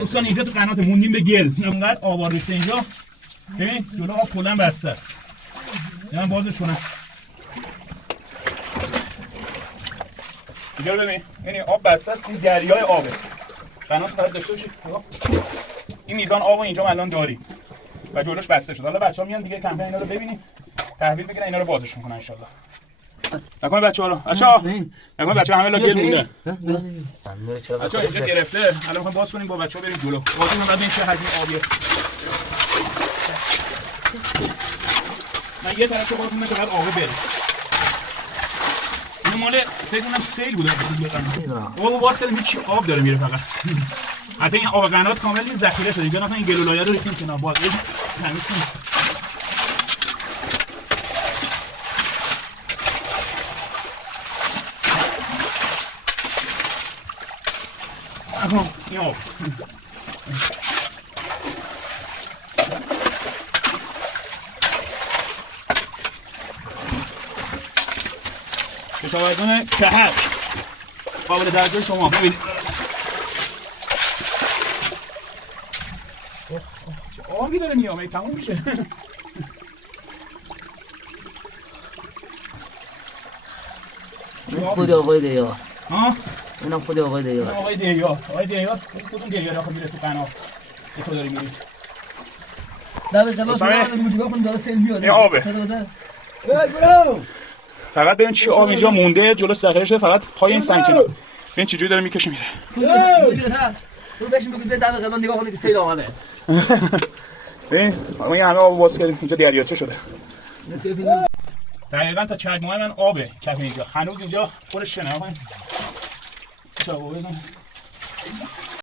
دوستان اینجا تو قنات موندیم به گل، اینقدر آب ریخته اینجا. ببین جلو آب کلا بسته است. من بازشونه. اینجا ببین، یعنی آب بسته است، این دریای آبه. قنات باید داشته باشی. این میزان آب اینجا الان داریم و جلوش بسته شد. حالا بچه‌ها میان دیگه کمپین اینا رو ببینیم، تحویل بگیرن، اینا رو بازش میکنن ان شاء الله. نکنه بچه‌ها رو. نکنه بچه‌ها همه لا گل مونده. بچه‌ها اینجا گرفته. الان میخوام باز کنیم با بچه‌ها بریم جلو. بازی بعد این چه حجم آبیه. من یه طرف باز می‌کنم که بعد آب بره. این مال فکر کنم سیل بوده. آب باز کردیم هیچ آب داره میره فقط. حتی این آب قنات کامل این ذخیره شده. دیگه این گلولایه رو ریختیم کنار باز. تمیز کنیم. این آب کشاورزان کهک قابل درجه شما ببینید چه آبی داره میامه تموم میشه. خود آقای دیا ها اینم خود آقای دیا آقای دیا کدوم دیا آخه میره تو قنات تو داری میری داره جلوش نمیدونم کنم داره سیل میاد این آبه فقط ببین چی آب اینجا مونده جلو ذخیره شده فقط پای این سنگ کنار ببین چه جوری داره میکشه میره تو بشین بگو در قلان نگاه کنید که سیل آمده ببین ما این همه آب باز کردیم اینجا دریاچه شده دقیقاً تا چند ماه من آبه کف اینجا هنوز اینجا پر شنه آقا چاقو بزن